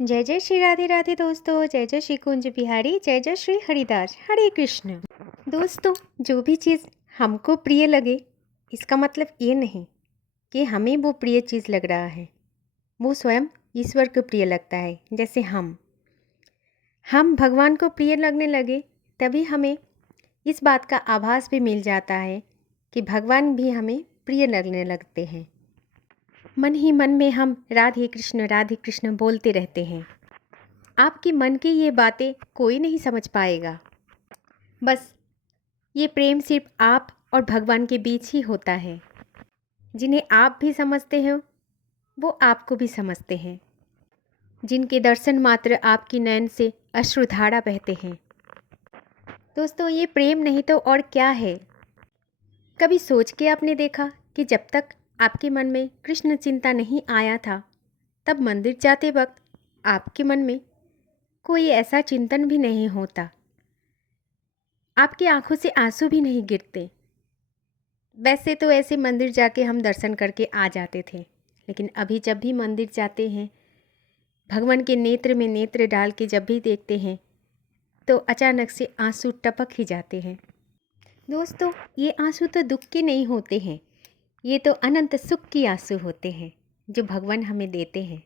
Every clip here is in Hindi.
जय जय श्री राधे राधे दोस्तों, जय जय श्री कुंज बिहारी, जय जय श्री हरिदास, हरे कृष्ण। दोस्तों, जो भी चीज़ हमको प्रिय लगे, इसका मतलब ये नहीं कि हमें वो प्रिय चीज़ लग रहा है। वो स्वयं ईश्वर को प्रिय लगता है। जैसे हम भगवान को प्रिय लगने लगे, तभी हमें इस बात का आभास भी मिल जाता है कि भगवान भी हमें प्रिय लगने लगते हैं। मन ही मन में हम राधे कृष्ण बोलते रहते हैं। आपके मन की ये बातें कोई नहीं समझ पाएगा। बस ये प्रेम सिर्फ आप और भगवान के बीच ही होता है। जिन्हें आप भी समझते हो, वो आपको भी समझते हैं। जिनके दर्शन मात्र आपकी नयन से अश्रुधारा बहते हैं। दोस्तों, ये प्रेम नहीं तो और क्या है? कभी सोच के आपने देखा कि जब तक आपके मन में कृष्ण चिंता नहीं आया था, तब मंदिर जाते वक्त आपके मन में कोई ऐसा चिंतन भी नहीं होता, आपकी आंखों से आंसू भी नहीं गिरते। वैसे तो ऐसे मंदिर जाके हम दर्शन करके आ जाते थे, लेकिन अभी जब भी मंदिर जाते हैं, भगवान के नेत्र में नेत्र डाल के जब भी देखते हैं, तो अचानक से आंसू टपक ही जाते हैं। दोस्तों, ये आंसू तो दुख के नहीं होते हैं, ये तो अनंत सुख की आंसू होते हैं जो भगवान हमें देते हैं।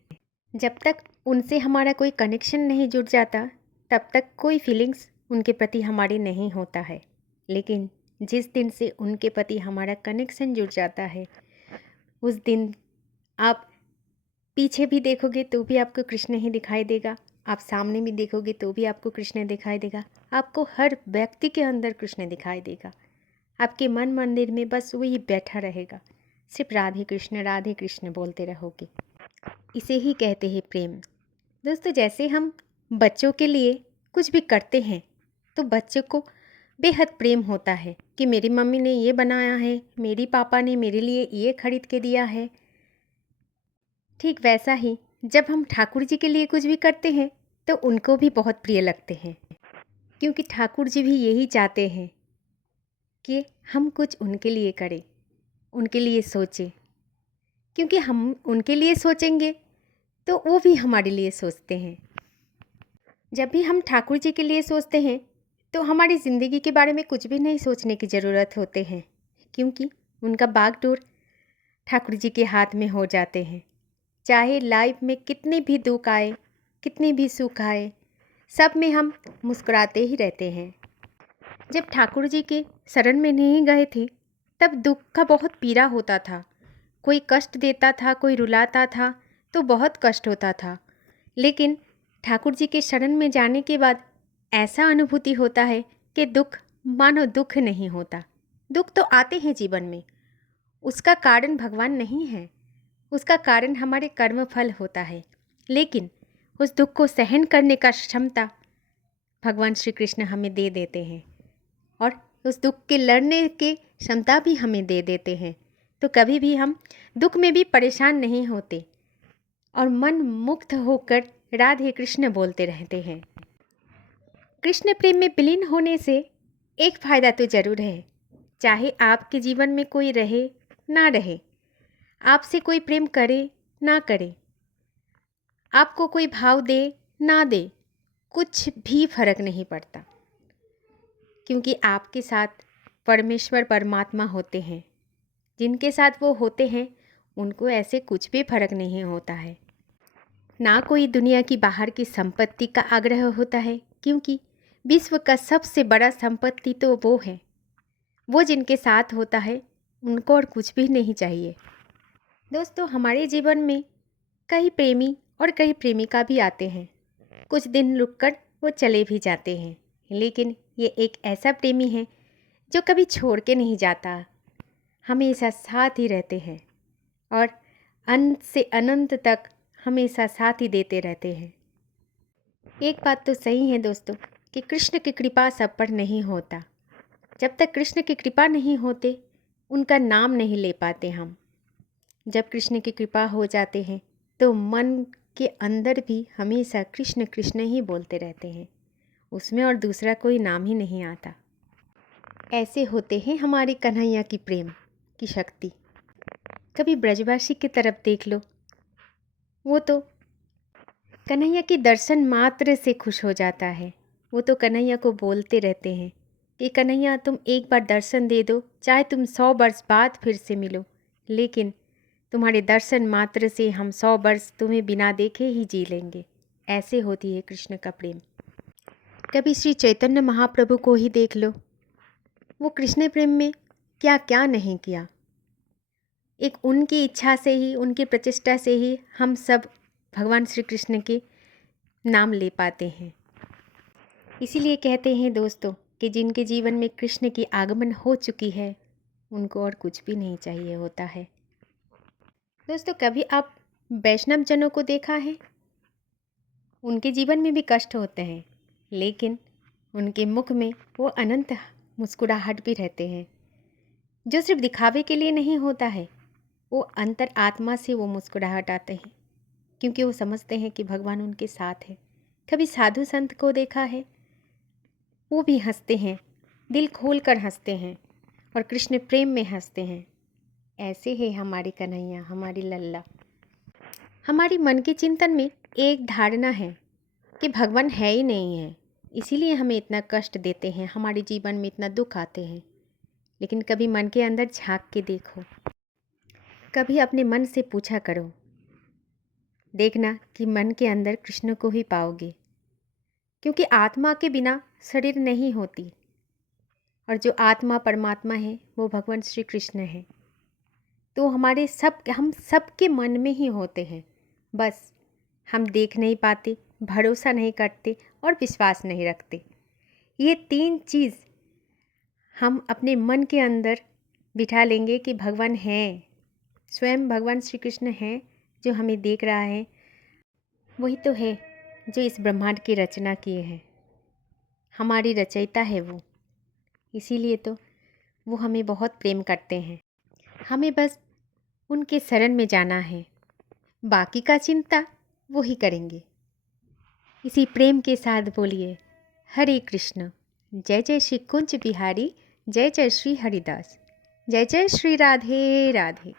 जब तक उनसे हमारा कोई कनेक्शन नहीं जुड़ जाता, तब तक कोई फीलिंग्स उनके प्रति हमारी नहीं होता है। लेकिन जिस दिन से उनके प्रति हमारा कनेक्शन जुड़ जाता है, उस दिन आप पीछे भी देखोगे तो भी आपको कृष्ण ही दिखाई देगा, आप सामने भी देखोगे तो भी आपको कृष्ण दिखाई देगा, आपको हर व्यक्ति के अंदर कृष्ण दिखाई देगा। आपके मन मंदिर में बस वही बैठा रहेगा, सिर्फ राधे कृष्ण बोलते रहोगे। इसे ही कहते हैं प्रेम। दोस्तों, जैसे हम बच्चों के लिए कुछ भी करते हैं, तो बच्चों को बेहद प्रेम होता है कि मेरी मम्मी ने ये बनाया है, मेरी पापा ने मेरे लिए ये खरीद के दिया है। ठीक वैसा ही जब हम ठाकुर जी के लिए कुछ भी करते हैं, तो उनको भी बहुत प्रिय लगते हैं, क्योंकि ठाकुर जी भी यही चाहते हैं कि हम कुछ उनके लिए करें, उनके लिए सोचें। क्योंकि हम उनके लिए सोचेंगे तो वो भी हमारे लिए सोचते हैं। जब भी हम ठाकुर जी के लिए सोचते हैं, तो हमारी ज़िंदगी के बारे में कुछ भी नहीं सोचने की ज़रूरत होते हैं, क्योंकि उनका बागडोर ठाकुर जी के हाथ में हो जाते हैं। चाहे लाइफ में कितने भी दुख आए, कितने भी सुख आए, सब में हम मुस्कुराते ही रहते हैं। जब ठाकुर जी के शरण में नहीं गए थे, तब दुख का बहुत पीड़ा होता था। कोई कष्ट देता था, कोई रुलाता था, तो बहुत कष्ट होता था। लेकिन ठाकुर जी के शरण में जाने के बाद ऐसा अनुभूति होता है कि दुख मानो दुख नहीं होता। दुख तो आते हैं जीवन में, उसका कारण भगवान नहीं है, उसका कारण हमारे कर्म फल होता है। लेकिन उस दुख को सहन करने का क्षमता भगवान श्री कृष्ण हमें दे देते हैं, और उस दुख के लड़ने की क्षमता भी हमें दे देते हैं। तो कभी भी हम दुख में भी परेशान नहीं होते और मन मुक्त होकर राधे कृष्ण बोलते रहते हैं। कृष्ण प्रेम में विलीन होने से एक फ़ायदा तो ज़रूर है, चाहे आपके जीवन में कोई रहे ना रहे, आपसे कोई प्रेम करे ना करे, आपको कोई भाव दे ना दे, कुछ भी फर्क नहीं पड़ता, क्योंकि आपके साथ परमेश्वर परमात्मा होते हैं। जिनके साथ वो होते हैं, उनको ऐसे कुछ भी फर्क नहीं होता है। ना कोई दुनिया की बाहर की संपत्ति का आग्रह होता है, क्योंकि विश्व का सबसे बड़ा संपत्ति तो वो है। वो जिनके साथ होता है, उनको और कुछ भी नहीं चाहिए। दोस्तों, हमारे जीवन में कई प्रेमी और कई प्रेमिका भी आते हैं। कुछ दिन रुककर वो चले भी जाते हैं, लेकिन ये एक ऐसा प्रेमी है जो कभी छोड़ के नहीं जाता, हमेशा साथ ही रहते हैं और अंत से अनंत तक हमेशा साथ ही देते रहते हैं। एक बात तो सही है दोस्तों, कि कृष्ण की कृपा सब पर नहीं होता। जब तक कृष्ण की कृपा नहीं होते, उनका नाम नहीं ले पाते हम। जब कृष्ण की कृपा हो जाते हैं, तो मन के अंदर भी हमेशा कृष्ण कृष्ण ही बोलते रहते हैं, उसमें और दूसरा कोई नाम ही नहीं आता। ऐसे होते हैं हमारे कन्हैया की प्रेम की शक्ति। कभी ब्रजवासी की तरफ देख लो, वो तो कन्हैया के दर्शन मात्र से खुश हो जाता है। वो तो कन्हैया को बोलते रहते हैं कि कन्हैया तुम एक बार दर्शन दे दो, चाहे तुम 100 वर्ष बाद फिर से मिलो, लेकिन तुम्हारे दर्शन मात्र से हम 100 वर्ष तुम्हें बिना देखे ही जी लेंगे। ऐसे होती है कृष्ण का प्रेम। कभी श्री चैतन्य महाप्रभु को ही देख लो, वो कृष्ण प्रेम में क्या क्या नहीं किया। एक उनकी इच्छा से ही, उनकी प्रचेष्टा से ही हम सब भगवान श्री कृष्ण के नाम ले पाते हैं। इसीलिए कहते हैं दोस्तों कि जिनके जीवन में कृष्ण की आगमन हो चुकी है उनको और कुछ भी नहीं चाहिए होता है। दोस्तों, कभी आप वैष्णव जनों को देखा है? उनके जीवन में भी कष्ट होते हैं, लेकिन उनके मुख में वो अनंत मुस्कुराहट भी रहते हैं, जो सिर्फ दिखावे के लिए नहीं होता है। वो अंतर आत्मा से वो मुस्कुराहट आते हैं, क्योंकि वो समझते हैं कि भगवान उनके साथ है। कभी साधु संत को देखा है? वो भी हंसते हैं, दिल खोल कर हंसते हैं और कृष्ण प्रेम में हंसते हैं। ऐसे है हमारी कन्हैया, हमारी लल्ला। हमारी मन के चिंतन में एक धारणा है कि भगवान है ही नहीं है, इसीलिए हमें इतना कष्ट देते हैं, हमारे जीवन में इतना दुख आते हैं। लेकिन कभी मन के अंदर झांक के देखो, कभी अपने मन से पूछा करो, देखना कि मन के अंदर कृष्ण को ही पाओगे, क्योंकि आत्मा के बिना शरीर नहीं होती, और जो आत्मा परमात्मा है वो भगवान श्री कृष्ण है। तो हम सबके मन में ही होते हैं, बस हम देख नहीं पाते, भरोसा नहीं करते और विश्वास नहीं रखते। ये 3 चीज़ हम अपने मन के अंदर बिठा लेंगे कि भगवान हैं, स्वयं भगवान श्री कृष्ण हैं जो हमें देख रहा है। वही तो है जो इस ब्रह्मांड की रचना किए हैं, हमारी रचयिता है वो। इसीलिए तो वो हमें बहुत प्रेम करते हैं। हमें बस उनके शरण में जाना है, बाकी का चिंता वो ही करेंगे। इसी प्रेम के साथ बोलिए हरे कृष्ण। जय जय श्री कुंज बिहारी, जय जय श्री हरिदास, जय जय श्री राधे राधे।